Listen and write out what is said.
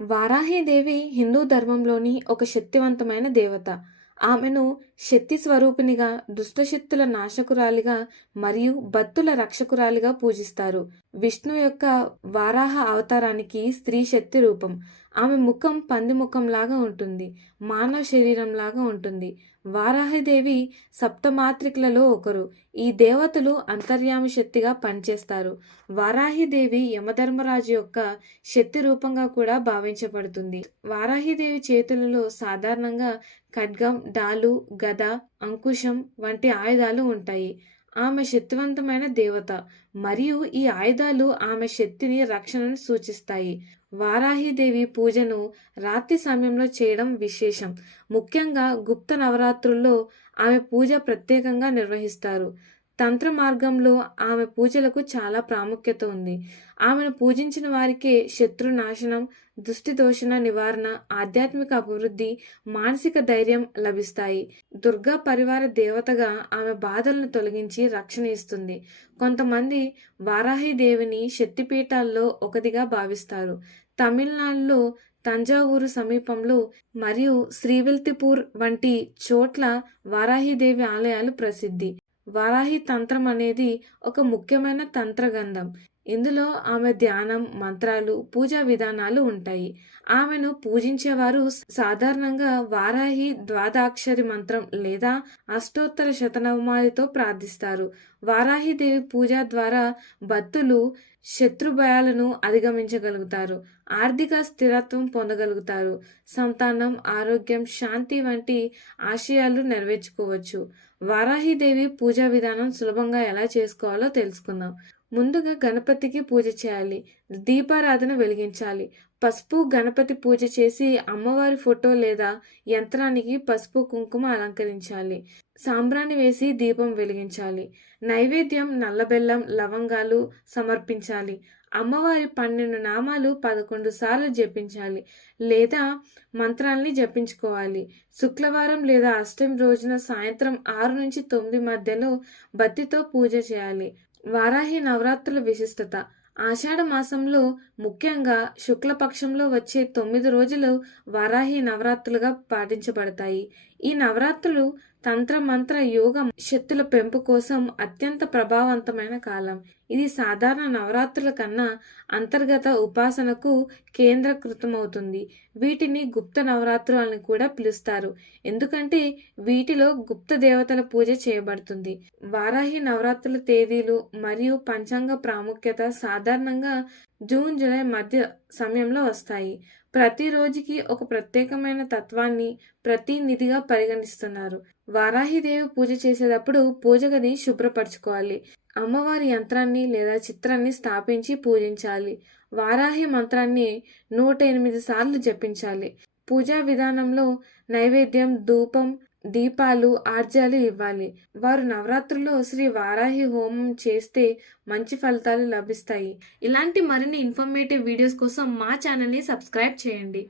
వారాహిదేవి హిందూ ధర్మంలోని ఒక శక్తివంతమైన దేవత. ఆమెను శక్తి స్వరూపిణిగా, దుష్టశక్తుల నాశకురాలిగా మరియు భక్తుల రక్షకురాలిగా పూజిస్తారు. విష్ణు యొక్క వారాహ అవతారానికి స్త్రీ శక్తి రూపం. ఆమె ముఖం పంది ముఖంలాగా ఉంటుంది, మానవ శరీరంలాగా ఉంటుంది. వారాహిదేవి సప్తమాత్రికలలో ఒకరు. ఈ దేవతలు అంతర్యామి శక్తిగా పనిచేస్తారు. వారాహిదేవి యమధర్మరాజు యొక్క శక్తి రూపంగా కూడా భావించబడుతుంది. వారాహిదేవి చేతులలో సాధారణంగా ఖడ్గం, డాలు, గద, అంకుశం వంటి ఆయుధాలు ఉంటాయి. ఆమె శక్తివంతమైన దేవత మరియు ఈ ఆయుధాలు ఆమె శక్తిని, రక్షణను సూచిస్తాయి. వారాహిదేవి పూజను రాత్రి సమయంలో చేయడం విశేషం. ముఖ్యంగా గుప్త నవరాత్రుల్లో ఆమె పూజ ప్రత్యేకంగా నిర్వహిస్తారు. తంత్ర మార్గంలో ఆమె పూజలకు చాలా ప్రాముఖ్యత ఉంది. ఆమెను పూజించిన వారికే శత్రునాశనం, దుష్టి దోషణ నివారణ, ఆధ్యాత్మిక అభివృద్ధి, మానసిక ధైర్యం లభిస్తాయి. దుర్గా పరివార దేవతగా ఆమె బాధలను తొలగించి రక్షణ ఇస్తుంది. కొంతమంది వారాహిదేవిని శక్తిపీఠాల్లో ఒకటిగా భావిస్తారు. తమిళనాడులో తంజావూరు సమీపంలో మరియు శ్రీవిల్లిపుత్తూర్ వంటి చోట్ల వారాహిదేవి ఆలయాలు ప్రసిద్ధి. వారాహి తంత్రం అనేది ఒక ముఖ్యమైన తంత్రగంధం. ఇందులో ఆమె ధ్యానం, మంత్రాలు, పూజా విధానాలు ఉంటాయి. ఆమెను పూజించేవారు సాధారణంగా వారాహి ద్వాదాక్షరి మంత్రం లేదా అష్టోత్తర శతనామాలతో ప్రార్థిస్తారు. వారాహిదేవి పూజ ద్వారా భక్తులు శత్రు భయాలను అధిగమించగలుగుతారు, ఆర్థిక స్థిరత్వం పొందగలుగుతారు, సంతానం, ఆరోగ్యం, శాంతి వంటి ఆశయాలు నెరవేర్చుకోవచ్చు. వారాహిదేవి పూజా విధానం సులభంగా ఎలా చేసుకోవాలో తెలుసుకుందాం. ముందుగా గణపతికి పూజ చేయాలి. దీపారాధన వెలిగించాలి. పసుపు గణపతి పూజ చేసి అమ్మవారి ఫోటో లేదా యంత్రానికి పసుపు కుంకుమ అలంకరించాలి. సాంబ్రాణి వేసి దీపం వెలిగించాలి. నైవేద్యం నల్లబెల్లం, లవంగాలు సమర్పించాలి. అమ్మవారి 12 నామాలు 11 సార్లు జపించాలి లేదా మంత్రాల్ని జపించుకోవాలి. శుక్రవారం లేదా అష్టమి రోజున సాయంత్రం 6 నుంచి 9 మధ్యలో భక్తితో పూజ చేయాలి. వారాహి నవరాత్రుల విశిష్టత. ఆషాఢ మాసంలో ముఖ్యంగా శుక్లపక్షంలో వచ్చే 9 రోజులు వారాహి నవరాత్రులుగా పాటించబడతాయి. ఈ నవరాత్రులు తంత్ర, మంత్ర, యోగ శక్తుల పెంపు కోసం అత్యంత ప్రభావవంతమైన కాలం. ఇది సాధారణ నవరాత్రుల కన్నా అంతర్గత ఉపాసనకు కేంద్రీకృతమవుతుంది. వీటిని గుప్త నవరాత్రులు అని కూడా పిలుస్తారు, ఎందుకంటే వీటిలో గుప్త దేవతల పూజ చేయబడుతుంది. వారాహి నవరాత్రుల తేదీలు మరియు పంచాంగ ప్రాముఖ్యత సాధారణంగా జూన్, జూలై మధ్య సమయంలో వస్తాయి. ప్రతి రోజుకి ఒక ప్రత్యేకమైన తత్వాన్ని ప్రతినిధిగా పరిగణిస్తున్నారు. వారాహిదేవి పూజ చేసేటప్పుడు పూజ గది శుభ్రపరచుకోవాలి. అమ్మవారి యంత్రాన్ని లేదా చిత్రాన్ని స్థాపించి పూజించాలి. వారాహి మంత్రాన్ని 108 సార్లు జపించాలి. పూజా విధానంలో నైవేద్యం, ధూపం, దీపాలు, ఆర్జ్యాలు ఇవ్వాలి. వారు నవరాత్రుల్లో శ్రీ వారాహి హోమం చేస్తే మంచి ఫలితాలు లభిస్తాయి. ఇలాంటి మరిన్ని ఇన్ఫర్మేటివ్ వీడియోస్ కోసం మా ఛానల్ని సబ్స్క్రైబ్ చేయండి.